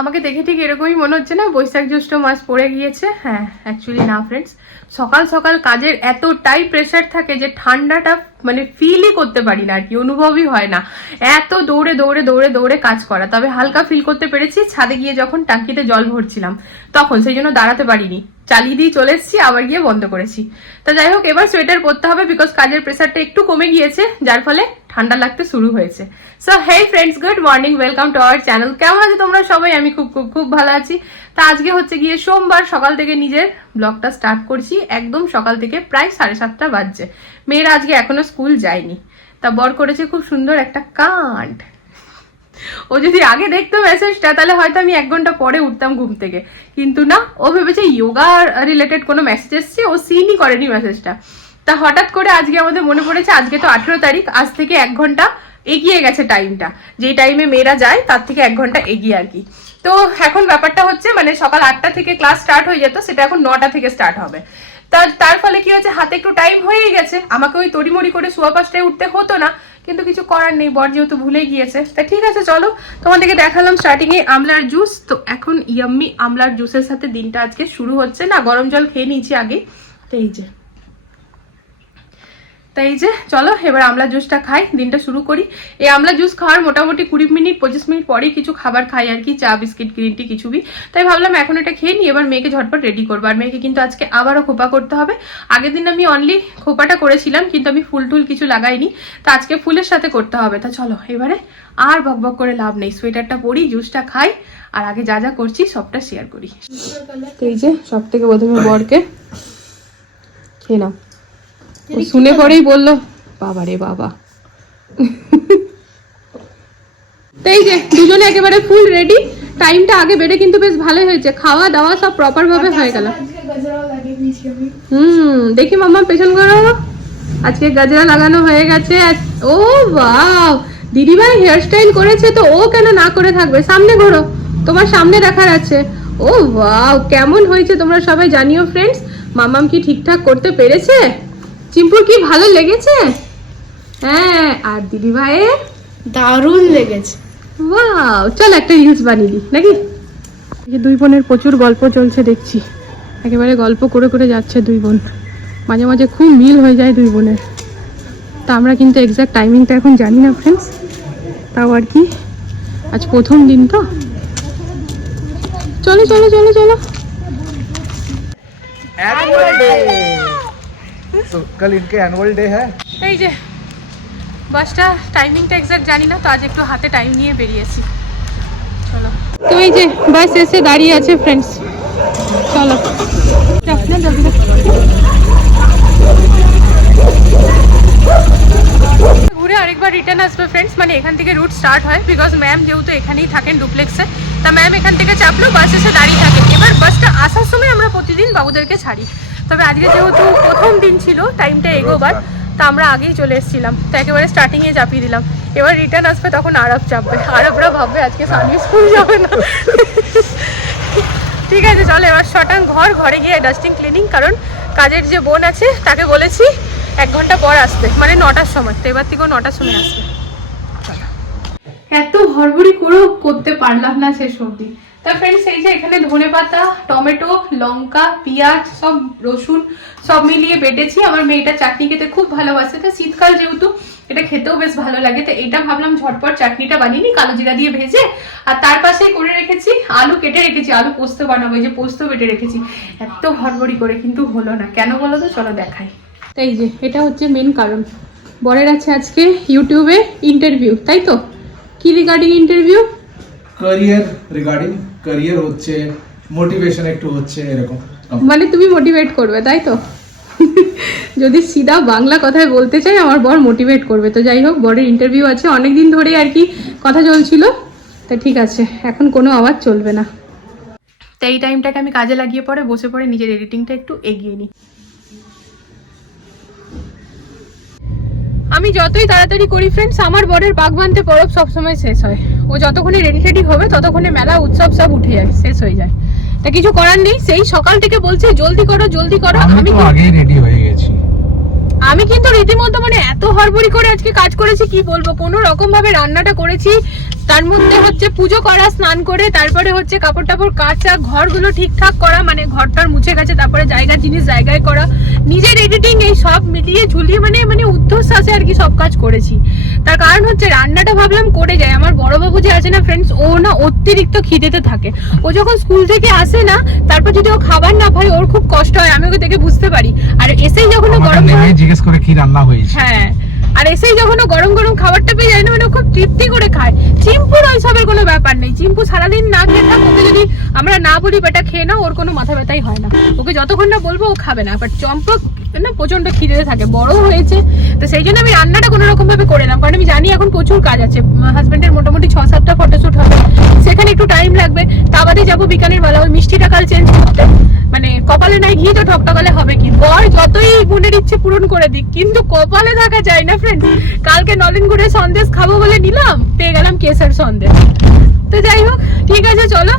আমাকে দেখে ঠিক এরকমই মনে হচ্ছে না বৈশাখ জ্যৈষ্ঠ মাস পড়ে গিয়েছে। হ্যাঁ, অ্যাকচুয়ালি না ফ্রেন্ডস, সকাল সকাল কাজের এতটাই প্রেশার থাকে যে ঠান্ডাটা মানে ফিলই করতে পারি না আর কি, অনুভবই হয় না। এত দৌড়ে দৌড়ে দৌড়ে দৌড়ে কাজ করা, তবে হালকা ফিল করতে পেরেছি ছাদে গিয়ে যখন টাঙ্কিতে জল ভরছিলাম তখন, সেই জন্য দাঁড়াতে পারিনি, চালিয়ে দিয়ে চলে এসেছি, আবার গিয়ে বন্ধ করেছি। তা যাই হোক, এবার সোয়েটার পরতে হবে বিকজ কাজের প্রেশারটা একটু কমে গিয়েছে, যার ফলে ঠান্ডা লাগতে শুরু হয়েছে। So hey friends, good morning, welcome to our channel. কেমন আছো তোমরা সবাই? আমি খুব খুব খুব ভালো আছি। তা আজকে হচ্ছে গিয়ে সোমবার, সকাল থেকে নিজের ব্লগটা স্টার্ট করছি, একদম সকাল থেকে প্রায় 7:30 বাজছে। মেয়েরা আজকে এখনো স্কুল যায়নি। তা বর করেছে খুব সুন্দর একটা কাণ্ড। ও যদি আগে দেখতো মেসেজটা তাহলে হয়তো আমি 1 ঘন্টা পরে উঠতাম ঘুম থেকে, কিন্তু না, ও ভেবেছে যোগা রিলেটেড কোনো মেসেজ এসছে, ও সিনই করেনি মেসেজটা। তা হঠাৎ করে আজকে আমাদের মনে পড়েছে আজকে তো 18 তারিখ, আজ থেকে 1 ঘন্টা এগিয়ে গেছে টাইমটা, যেই টাইমে মেয়েরা যায় তার থেকে 1 ঘন্টা এগিয়ে আর কি। তো এখন ব্যাপারটা হচ্ছে মানে সকাল 8টা থেকে ক্লাস স্টার্ট হয়ে যেত, সেটা এখন 9টা থেকে স্টার্ট হবে। তার ফলে কি হচ্ছে, হাতে একটু টাইম হয়েই গেছে, আমাকে ওই তড়িমড়ি করে 5:15 উঠতে হতো না, কিন্তু কিছু করার নেই, বর যেহেতু ভুলে গিয়েছে। তা ঠিক আছে, চলো তোমাদেরকে দেখালাম স্টার্টিং এ আমলার জুস। তো এখন ইয়াম্মি আমলার জুসের সাথে দিনটা আজকে শুরু হচ্ছে। না, গরম জল খেয়ে নিয়েছি আগে। তো এই যে চলো এবার আমলা জুসটা খাই, দিনটা শুরু করি। এই আমলা জুস খাওয়ার মোটামুটি 20-25 মিনিট পরেই কিছু খাবার খাই আর কি, চা বিস্কিট গ্রিন টি কিছু বি। তাই ভাবলাম এখন এটা খেয়ে নিই, এবার মেয়েকে ঝটপট রেডি করবো। আর মেয়েকে কিন্তু আজকে আবারও খোপা করতে হবে। আগের দিন আমি অনলি খোপাটা করেছিলাম, কিন্তু আমি ফুল টুল কিছু লাগাইনি, তো আজকে ফুলের সাথে করতে হবে। তা চলো এবারে আর বকবক করে লাভ নেই, সোয়েটারটা পরি, জুসটা খাই, আর আগে যা যা করছি সবটা শেয়ার করি। তো এই যে সব থেকে প্রথমে বরকে খেয়ে নাও। ও শুনে পরেই বললো বাবা রে বাবা। তো এই যে দুজনে একেবারে ফুল রেডি। টাইমটা আগে বেড়ে কিন্তু বেশ ভালোই হয়েছে, খাওয়া দাওয়া সব প্রপার ভাবে হয়ে গেল। দেখি মাম্মা পেছন করো, আজকে গাজরা লাগানো হয়ে গেছে। ও ওয়াও, দিদিভাই হেয়ার স্টাইল করেছে, তো ও কেন না করে থাকবে? সামনে ঘোরো, তোমার সামনে দেখার আছে। ও ওয়াও, কেমন হয়েছে তোমরা সবাই জানিও ফ্রেন্ডস। মাম্মাম কি ঠিকঠাক করতে পেরেছে? চিম্পুর কি ভালো লেগেছে? হ্যাঁ, আর দিদি ভাইয়ের দারুণ লেগেছে। ওয়াও, চল একটা রিলস বানিয়ে দিই নাকি? এই দুই বোনের প্রচুর গল্প চলছে দেখছি, একেবারে গল্প করে করে যাচ্ছে দুই বোন, মাঝে মাঝে খুব মিল হয়ে যায় দুই বোনের। তা আমরা কিন্তু এক্সাক্ট টাইমিংটা এখন জানি না ফ্রেন্ডস, তাও আর কি আজ প্রথম দিন তো। চলো চলো চলো চলো। एनुअल डे, तो कल इनके एनुअल डे है। এই যে বাসটা টাইমিংটা এক্সাক্ট জানি না, তো আজ একটু হাতে টাইম নিয়ে বেরিয়েছি। চলো, তো এই যে বাস এসে দাঁড়িয়ে আছে ফ্রেন্ডস, চলো ঘুরে আরেকবার রিটার্ন আসবে ফ্রেন্ডস। মানে এখান থেকে রুট স্টার্ট হয়, বিকজ ম্যাম যেহেতু এখানেই থাকেন ডুপ্লেক্সে, তা ম্যাম এখান থেকে চাপলো, বাস এসে দাঁড়িয়ে থাকে। এবার বাসটা আসার সময় আমরা প্রতিদিন বাবুদেরকে ছাড়ি, তবে আজকে যেহেতু প্রথম দিন ছিল, টাইমটা এগোবার, তা আমরা আগেই চলে এসেছিলাম, তো একেবারে স্টার্টিংয়ে চাপিয়ে দিলাম। এবার রিটার্ন আসবে তখন আরব চাপবে, আরবরা ভাববে আজকে সানভি স্কুল যাবে না। ঠিক আছে চলো, এবার শটাং ঘরে গিয়ে ডাস্টিং ক্লিনিং, কারণ কাজের যে বোন আছে তাকে বলেছি 1 ঘন্টা পর আসতে, মানে 9টার সময়, তো এবার থেকেও 9টার সময় আসবে। এত হড়বড়ি করেও করতে পারলাম না শেষ অবধি। তা ফ্রেন্ডস এই যে এখানে ধনেপাতা, টমেটো, লঙ্কা, পেঁয়াজ, সব রসুন সব মিলিয়ে বেটেছি। আমার মেয়েটা চাটনি খেতে খুব ভালোবাসে, তো শীতকাল যেহেতু এটা খেতেও বেশ ভালো লাগে, তো এইটা ভাবলাম ঝটপট চাটনিটা বানিয়ে নি কালো জিরা দিয়ে ভেজে। আর তার পাশেই করে রেখেছি আলু, কেটে রেখেছি, আলু পোস্ত বানাবো, এই যে পোস্ত বেটে রেখেছি। এত হড়বড়ি করে কিন্তু হলো না, কেন বলো তো? চলো দেখাই। এই যে এটা হচ্ছে মেন কারণ, বরের আছে আজকে ইউটিউবে ইন্টারভিউ, তাই তো? কি রিগার্ডিং ইন্টারভিউ? ক্যারিয়ার হচ্ছে, মোটিভেশন একটু হচ্ছে এরকম। মানে তুমি মোটিভেট করবে, তাই তো? যদি সিধা বাংলা কথায় বলতে চাই, আমার বর মোটিভেট করবে। তো যাই হোক, বরের ইন্টারভিউ আছে, অনেকদিন ধরে আর কি কথা চলছিল, তা ঠিক আছে, এখন কোনো আওয়াজ চলবে না। তো এই টাইমটাকে আমি কাজে লাগিয়ে পরে বসে পড়ে নিজের এডিটিংটা একটু এগিয়ে নিই। আমি যতই তাড়াতাড়ি করি ফ্রেন্ডস, আমার বরের বাগবানতে পরব সবসময় শেষ হয়। ও যতক্ষণে রেডি হবে ততক্ষণে মেলা উৎসব সব উঠে যায়, শেষ হয়ে যায়। তা কিছু করার নেই, সেই সকাল থেকে বলছে জলদি করো জলদি করো। আমি তো আগেই রেডি হয়ে গেছি। আমি কিন্তু রীতিমতো মানে এত হড়বড়ি করে আজকে কাজ করেছি কি বলবো, কোনো রকম ভাবে রান্নাটা করেছি, তার মধ্যে হচ্ছে পুজো করা, স্নান করে, তারপরে হচ্ছে কাপড় টাপড় কাচা, ঘরগুলো ঠিকঠাক করা, মানে ঘরটার মুছে গেছে, তারপরে জায়গা জিনিস জায়গায় করা, নিজের এডিটিং, এই সব মিলিয়ে ঝুলিয়ে মানে উদ্ধশ্বাসে আর কি সব কাজ করেছি। তার কারণ হচ্ছে রান্নাটা ভাবলাম করে যায়। আমার বড় বাবু যে আছে না ফ্রেন্ডস, ও না অতিরিক্ত খিদেতে থাকে। ও যখন স্কুল থেকে আসে না, তারপর যদি ও খাবার না পায় ওর খুব কষ্ট হয়, আমি ওকে দেখে বুঝতে পারি। আর এসেই যখন ও গরম জিজ্ঞেস করে কি রান্না হয়েছে, হ্যাঁ, আর এসেই যখন ও গরম গরম খাবারটা পেয়ে যায় না, মানে ও খুব তৃপ্তি করে খায়। চিম্পুর ওইসবের কোনো ব্যাপার নেই, চিম্পু সারাদিন না খেয়ে থাক, ওকে যদি আমরা না বলি বেটা খেয়ে নাও, ওর কোনো মাথা ব্যথাই হয় না। ওকে যতক্ষণ না বলবো ও খাবে না। বাট চম্পক না প্রচন্ড খিদে থাকে, বড় হয়েছে, তো সেই জন্য আমি রান্নাটা কোনো রকম ভাবে করে এলাম, কারণ আমি জানি এখন প্রচুর কাজ আছে। হাজবেন্ডের মোটামুটি 6-7টা ফটোশুট হবে, সেখানে একটু টাইম লাগবে। তা বাদে যাবো বিকানের বেলা ওই মিষ্টিটা কাল চেঞ্জ করতে, মানে কপালে নাই ঘি তো ঠকঠকালে হবে কি। বর যতই বোনের ইচ্ছে পূরণ করে দিক, কিন্তু কপালে থাকা যায় না ফ্রেন্ড। কালকে নলেন গুড়ের সন্দেশ খাবো বলে নিলাম, পেয়ে গেলাম কেসের সন্দেশ। তো যাই হোক, ঠিক আছে চলো।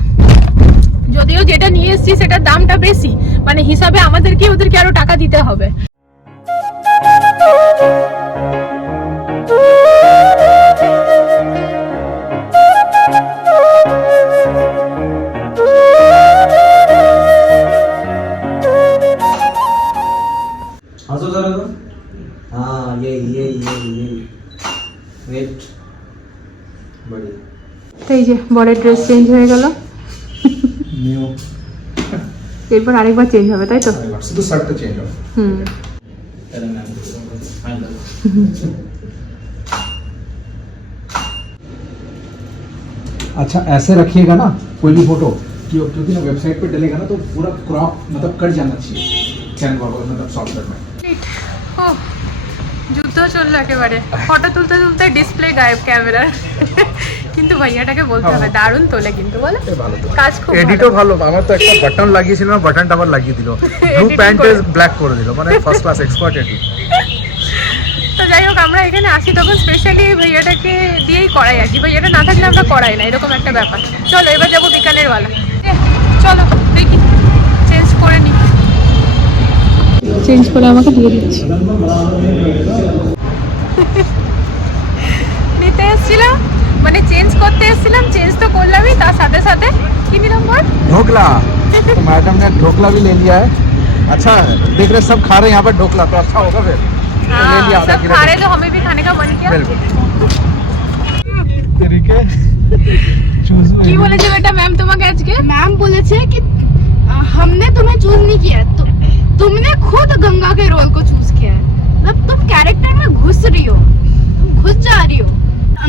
যদিও যেটা নিয়ে এসেছি সেটার দামটা বেশি, মানে হিসাবে আমাদেরকে ওদেরকে আরো টাকা দিতে হবে। हंसो जरा तो हाँ ये वेट बढ़िया এই যে বরের ড্রেস চেঞ্জ হয়ে গেল, নিউ এরপর আরেকবার চেঞ্জ হবে, তাই তো? শুধু শার্টটা চেঞ্জ হবে। तेरा नाम फाइनल अच्छा ऐसे रखिएगा ना कोई भी फोटो, क्योंकि ना वेबसाइट पे डलेगा ना तो पूरा क्रॉप मतलब कट जाना चाहिए चैनल को, मतलब शॉर्टकट में। ও যুদ্ধ চললো একেবারে, ফটো তুলতে তুলতে ডিসপ্লে গায়েব ক্যামেরার। কিন্তু ভাইয়াটাকে বলতে হবে দারুণ তোলে কিন্তু, বলে ভালো তো কাজ খুব এডিটও ভালো। আমার তো একটা বাটন লাগিয়েছিল না, বাটনটা আবার লাগিয়ে দিল, ব্লু প্যান্টে ব্ল্যাক করে দিল, মানে ফার্স্ট ক্লাস এক্সপার্ট এডিট। তো যাই হোক, আমরা এখানে আসি তখন স্পেশালি ভাইয়াটাকে দিয়েই করাই আর কি, ভাইয়াটা না থাকলে আমরা করাই না, এরকম একটা ব্যাপার। চলো এবার যাবো বিকানের বেলা, চলো দেখি চেঞ্জ করে নি, চেঞ্জ করে আমাকে দিয়ে দিচ্ছি। নিতে এসেছিলাম, মানে চেঞ্জ করতে এসেছিলাম, চেঞ্জ তো করলামই, তার সাথে সাথে কি নিলাম বল, ढोकला। तो मैडम ने ढोकला भी ले लिया है। अच्छा देख रहे सब खा रहे हैं यहाँ पर ढोकला, तो अच्छा होगा फिर। तो ले लिया आधा सब किलो खा रहे तो हमें भी खाने का मन किया। बिल्कुल तरीके चूज কি বলেছে বেটা ম্যাম তোমাকে আজকে? मैम बोले थे कि हमने तुम्हें चूज नहीं किया, तुमने खुद गंगा के रोल को चूज किया है, मतलब तुम कैरेक्टर में घुस रही हो, तुम घुस जा रही हो।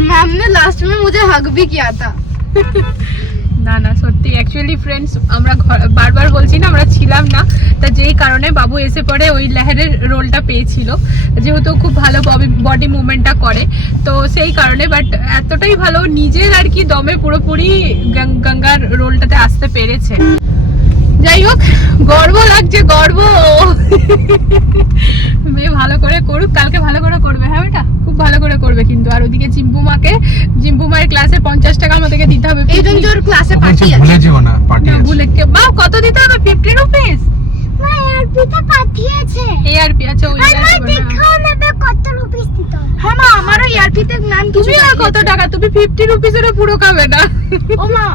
मैम ने लास्ट में मुझे हग भी किया था। না না সত্যি, অ্যাকচুয়ালি ফ্রেন্ডস আমরা বারবার বলছি না আমরা ছিলাম না, তা যেই কারণে বাবু এসে পড়ে ওই লেহারের রোলটা পেয়েছিল, যেহেতু খুব ভালো বডি মুভমেন্টটা করে, তো সেই কারণে। বাট এতটাই ভালো নিজের আর কি দমে পুরোপুরি গঙ্গার রোলটাতে আসতে পেরেছে। যাই হোক, গর্ব লাগছে, গর্ব। মেয়ে ভালো করে করুক, কালকে ভালো করে করবে, হ্যাঁ বেটা খুব ভালো করে করবে কিন্তু। আর ওদিকে চিম্পুমার ক্লাসে 50 টাকা আমাদেরকে দিতে হবে, এই জন্য ওর ক্লাসে পার্টি আছে ভুলে যেও না পার্টি না ভুলে বা কত দিতে হবে? 50 রুপিস। না এআরপি তে পার্টি আছে, এআরপি আছে, ওই নেবে কত রুপিস দিতে হবে। হ্যাঁ মা, আমারও এআরপি তে ম্যাম তুমি আর কত টাকা? তুমি 50 রুপিসেরও পুরো খাবে না। ও মা,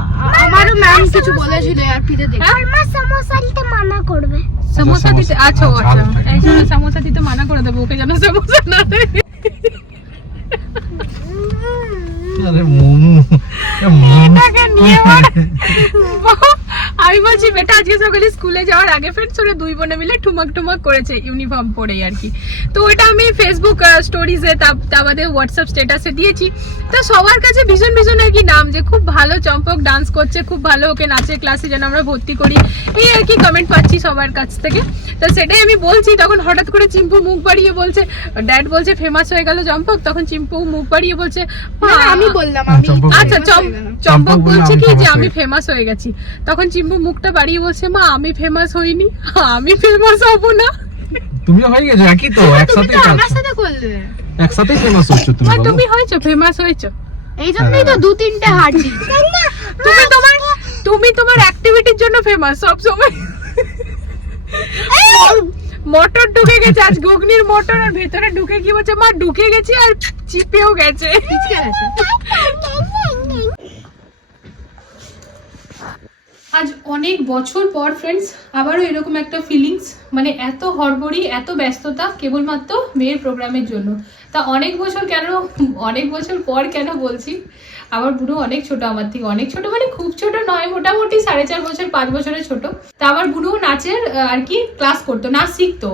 আমারও ম্যাম কিছু বলেছিল এআরপি তে দেখে। হ্যাঁ? মা সমোসা দিতে মানা করবে। সমোসা দিতে, আচ্ছা আচ্ছা, এই জন্য সমোসা দিতে মানা করে দেবো, ওকে যেন সমোসা না দেয়। আরে মোমো এটাকে নিয়ে আমি বলছি বেটা আজকে সকালে স্কুলে যাওয়ার আগে ফ্রেন্ডস ওরা দুই বোনে মিলে ঠুমক করেছে ইউনিফর্ম পরেই আর কি। তো ওটা আমি ফেসবুক স্টোরিজে তা বাদে হোয়াটসঅ্যাপ স্ট্যাটাসে দিয়েছি। তো সবার কাছে ভীষণ ভীষণ আর কি নাম, যে খুব ভালো চম্পক ডান্স করছে, খুব ভালো, ওকে নাচের ক্লাসে যেন আমরা ভর্তি করি, এই আর কি কমেন্ট পাচ্ছি সবার কাছ থেকে। তো সেটাই আমি বলছি, তখন হঠাৎ করে চিম্পু মুখ বাড়িয়ে বলছে, ড্যাড বলছে ফেমাস হয়ে গেল চম্পক, তখন চিম্পু মুখ বাড়িয়ে বলছে আমি বললাম আচ্ছা চম্পক বলছে কি যে আমি ফেমাস হয়ে গেছি, তখন চিম্পু মুখটা বাড়িয়ে বলছে মা আমি ফেমাস হইনি, আমি ফেমাস হব না। তুমিও হয়ে গেছো একই তো, একসাথে আমার সাথে করলে একসাথে ফেমাস হচ্ছো তুমি। তুমি হয়েছো ফেমাস হয়েছো, এই জন্যই তো 2-3টে হার্ট দিয়েছি। তুমি তোমার অ্যাক্টিভিটির জন্য ফেমাস সব সময়। মোটর ঢুকে গেছে, আজ ঘুগনির মোটর আর ভেতরে ঢুকে কি বলছে মা ঢুকে গেছি আর চিপেও গেছে। আজ অনেক বছর পর ফ্রেন্ডস আবারও এরকম একটা ফিলিংস, মানে এত হড়বড়ি এত ব্যস্ততা কেবলমাত্র মেয়ের প্রোগ্রামের জন্য। তা অনেক বছর পর কেন বলছি, আমার বুড়ো অনেক ছোট আমার থেকে, অনেক ছোট মানে খুব ছোট নয়, মোটামুটি 4.5 বছর 5 বছরের ছোট। তা আমার বুড়ো নাচের আর কি ক্লাস করতো, নাচ শিখতো।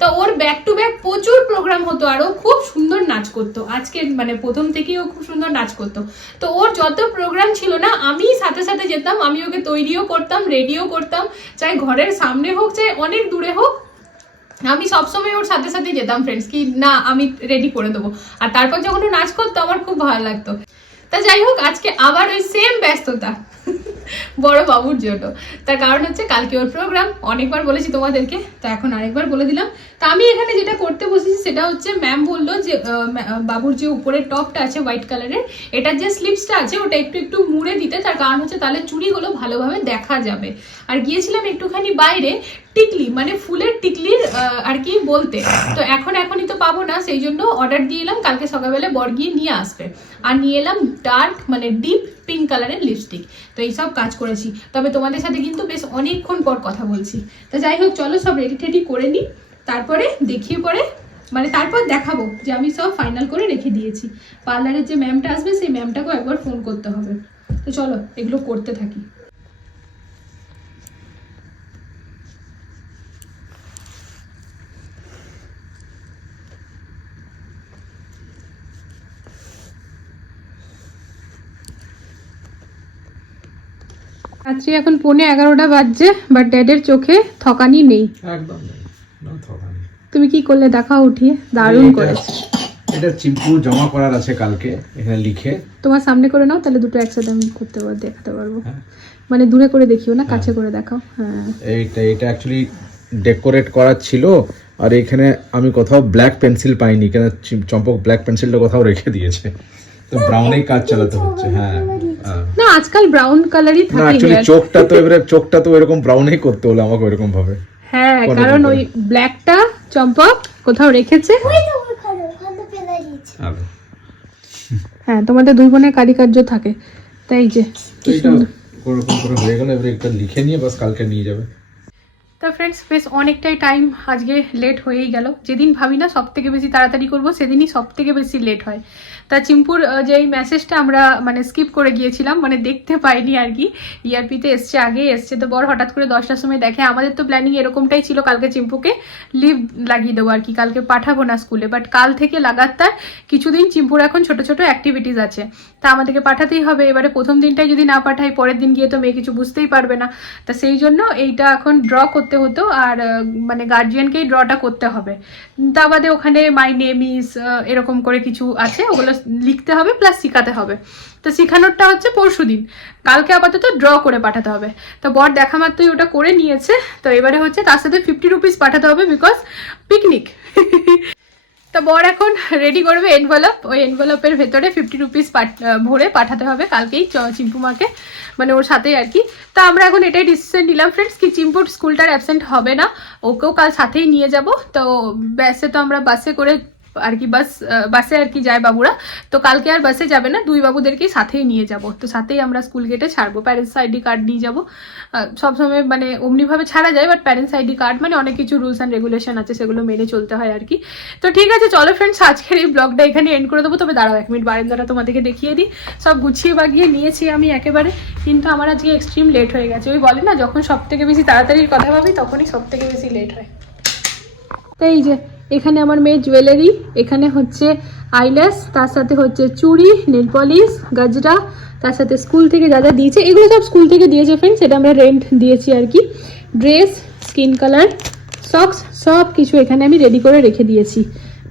তো ওর ব্যাক টু ব্যাক প্রচুর প্রোগ্রাম হতো আর ও খুব সুন্দর নাচ করতো। আজকে মানে প্রথম থেকেই ও খুব সুন্দর নাচ করতো। তো ওর যত প্রোগ্রাম ছিল না আমি সাথে সাথে যেতাম, আমি ওকে তৈরিও করতাম, রেডিও করতাম, চাই ঘরের সামনে হোক চাই অনেক দূরে হোক, আমি সবসময় ওর সাথে সাথে যেতাম ফ্রেন্ডস, কি না আমি রেডি করে দেবো। আর তারপর যখন ও নাচ করতো আমার খুব ভালো লাগতো। তা যাই হোক আজকে আবার ওই সেম ব্যস্ততা বড় বাবুর জন্য। তার কারণ হচ্ছে কালকে ওর প্রোগ্রাম, অনেকবার বলেছি তোমাদেরকে, তো এখন আরেকবার বলে দিলাম। তা আমি এখানে যেটা করতে বসেছি সেটা হচ্ছে ম্যাম বললো যে বাবুর যে উপরের টপটা আছে হোয়াইট কালারের, এটার যে স্লিপসটা আছে ওটা একটু একটু মুড়ে দিতে, তার কারণ হচ্ছে তাহলে চুড়িগুলো ভালোভাবে দেখা যাবে। আর গিয়েছিলাম একটুখানি বাইরে টিকলি মানে ফুলের টিকলির আর কি বলতে, তো এখনই তো পাবো না, সেই জন্য অর্ডার দিয়ে এলাম, কালকে সকালবেলা বর গিয়ে নিয়ে আসবে। আর নিয়ে এলাম ডার্ক মানে ডিপ পিঙ্ক কালারের লিপস্টিক। তো এইসব কাজ করেছি, তবে তোমাদের সাথে কিন্তু বেশ অনেকক্ষণ পর কথা বলছি। তো যাই হোক চলো সব রেডি টেডি করে নিই, তারপরে দেখিয়ে পরে মানে তারপর দেখাবো যে আমি সব ফাইনাল করে রেখে দিয়েছি। পার্লারের যে ম্যামটা আসবে সেই ম্যামটাকেও একবার ফোন করতে হবে। তো চলো এগুলো করতে থাকি। রাত্রি এখন 11:15 বাজছে, বাট ড্যাডের চোখে থকানি নেই, একদম নেই, না থকানি। তুমি কি করলে দেখাও উঠিয়ে, দারুণ করেছো। এটা চিম্পু জমা করার আছে কালকে, এখানে লিখে তোমার সামনে করে নাও, তাহলে দুটো একসাথে আমি করতে পারবো, দেখাতে পারবো। মানে দূরে করে দেখিও না, কাছে করে দেখাও। হ্যাঁ এটা অ্যাকচুয়ালি ডেকোরেট করার ছিল, আর এখানে আমি কোথাও ব্ল্যাক পেন্সিল পাইনি, কেন চম্পক ব্ল্যাক পেন্সিলটা কোথাও রেখে দিয়েছে, তো ব্রাউনেই কাজ চালাতে হচ্ছে। হ্যাঁ না আজকাল ব্রাউন কালারই না, থাকে। অ্যাকচুয়ালি চোখটা তো এরকম ব্রাউনেই করতে হলো আমাকে এরকম ভাবে। হ্যাঁ কারণ ওই ব্ল্যাকটা চম্পক কোথাও রেখেছে। হ্যাঁ তোমাদের দুই বোনের কারিকার্য থাকে, তাই যে তো এটা ওরকম করে হয়ে গেল, এবারে একটা লিখে নিয়ে বাস কালকে নিয়ে যাবে। তো ফ্রেন্ডস বেশ অনেকটাই টাইম আজকে লেট হয়েই গেল। যেদিন ভাবি না সব থেকে বেশি তাড়াতাড়ি করবো সেদিনই সব থেকে বেশি লেট হয়। তা চিম্পুর যে এই মেসেজটা আমরা মানে স্কিপ করে গিয়েছিলাম, মানে দেখতে পাইনি আর কি, ইআরপিতে এসছে, আগে এসছে। তো বর হঠাৎ করে 10টার সময় দেখে। আমাদের তো প্ল্যানিং এরকমটাই ছিল, কালকে চিম্পুকে লিভ লাগিয়ে দেবো আর কি, কালকে পাঠাবো না স্কুলে। বাট কাল থেকে লাগাতার কিছুদিন চিম্পুর এখন ছোট ছোট অ্যাক্টিভিটিস আছে, তা আমাদেরকে পাঠাতেই হবে। এবারে প্রথম দিনটাই যদি না পাঠাই পরের দিন গিয়ে তো মেয়ে কিছু বুঝতেই পারবে না। তা সেই জন্য এইটা এখন ড্র করতে হতো, আর মানে গার্জিয়ানকেই ড্রটা করতে হবে। তা বাদে ওখানে মাই নেম ইজ এরকম করে কিছু আছে, ওগুলো লিখতে হবে প্লাস শিখাতে হবে। তো শেখানোরটা হচ্ছে পরশুদিন, কালকে আপাতত ড্র করে পাঠাতে হবে। তো বর দেখা মাত্রই ওটা করে নিয়েছে। তো এবারে হচ্ছে তার সাথে 50 রুপিস পাঠাতে হবে, বিকজ পিকনিক। তো বর এখন রেডি করবে এনভেলপ, ওই এনভেলপের ভেতরে 50 রুপিস ভরে পাঠাতে হবে কালকেই চিম্পু মাকে, মানে ওর সাথেই আর কি। তা আমরা এখন এটাই ডিসিশন নিলাম ফ্রেন্ডস, কি চিম্পুর স্কুলটার অ্যাবসেন্ট হবে না, ওকেও কাল সাথেই নিয়ে যাব। তো ব্যাসে তো আমরা বাসে করে আর কি, বাসে আর কি যায় বাবুরা, তো কালকে আর বাসে যাবে না, দুই বাবুদেরকেই সাথেই নিয়ে যাব। তো সাথেই আমরা স্কুল গেটে ছাড়বো, প্যারেন্টস আইডি কার্ড নিয়ে যাবো। সবসময় মানে অমনিভাবে ছাড়া যায়, বাট প্যারেন্টস আইডি কার্ড মানে অনেক কিছু রুলস অ্যান্ড রেগুলেশন আছে, সেগুলো মেনে চলতে হয় আর কি। তো ঠিক আছে চলো ফ্রেন্ডস, আজকের এই ব্লগটা এখানে এন্ড করে দেবো। তবে দাঁড়াও 1 মিনিট, বারান্দাটা তোমাদেরকে দেখিয়ে দিই। সব গুছিয়ে বাগিয়ে নিয়েছি আমি একেবারে, কিন্তু আমার আজকে এক্সট্রিম লেট হয়ে গেছে। ওই বলে না যখন সব থেকে বেশি তাড়াতাড়ির কথা ভাবি তখনই সব থেকে বেশি লেট হয়। তো এই যে এখানে আমার মেয়ের জুয়েলারি, এখানে হচ্ছে আইল্যাশ, তার সাথে হচ্ছে চুড়ি, নেল পলিশ, গজরা, তার সাথে স্কুল থেকে যা যা দিয়েছে এগুলো সব স্কুল থেকে দিয়েছে ফ্রেন্ডস, এটা আমরা রেন্ট দিয়েছি আর কি। ড্রেস, স্কিন কালার, সক্স, সব কিছু এখানে আমি রেডি করে রেখে দিয়েছি।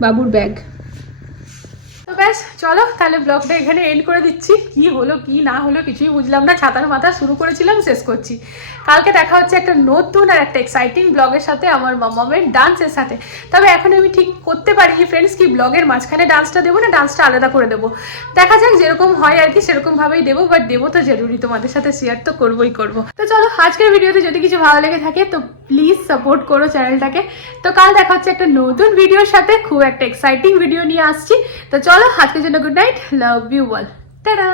বাবুর ব্যাগ। তো ব্যাস চলো তাহলে ব্লগটা এখানে এন্ড করে দিচ্ছি। কি হলো কি না হলো কিছুই বুঝলাম না, ছাতার মাথা শুরু করেছিলাম শেষ করছি। কালকে দেখা হচ্ছে একটা নতুন আর একটা এক্সাইটিং ব্লগের সাথে, আমার মামামের ডান্সের সাথে। তবে এখন আমি ঠিক করতে পারি ফ্রেন্ডস কি ব্লগের মাঝখানে ডান্সটা দেবো না ডান্সটা আলাদা করে দেবো, দেখা যাক যেরকম হয় আর কি সেরকম ভাবেই দেবো, বাট দেবো তো জরুরি, তোমাদের সাথে শেয়ার তো করবোই করবো। তো চলো আজকের ভিডিওতে যদি কিছু ভালো লেগে থাকে তো প্লিজ সাপোর্ট করো চ্যানেলটাকে। তো কাল দেখা হচ্ছে একটা নতুন ভিডিওর সাথে, খুব একটা এক্সাইটিং ভিডিও নিয়ে আসছি। তো চলো আজকের জন্য good night, love you all, tata.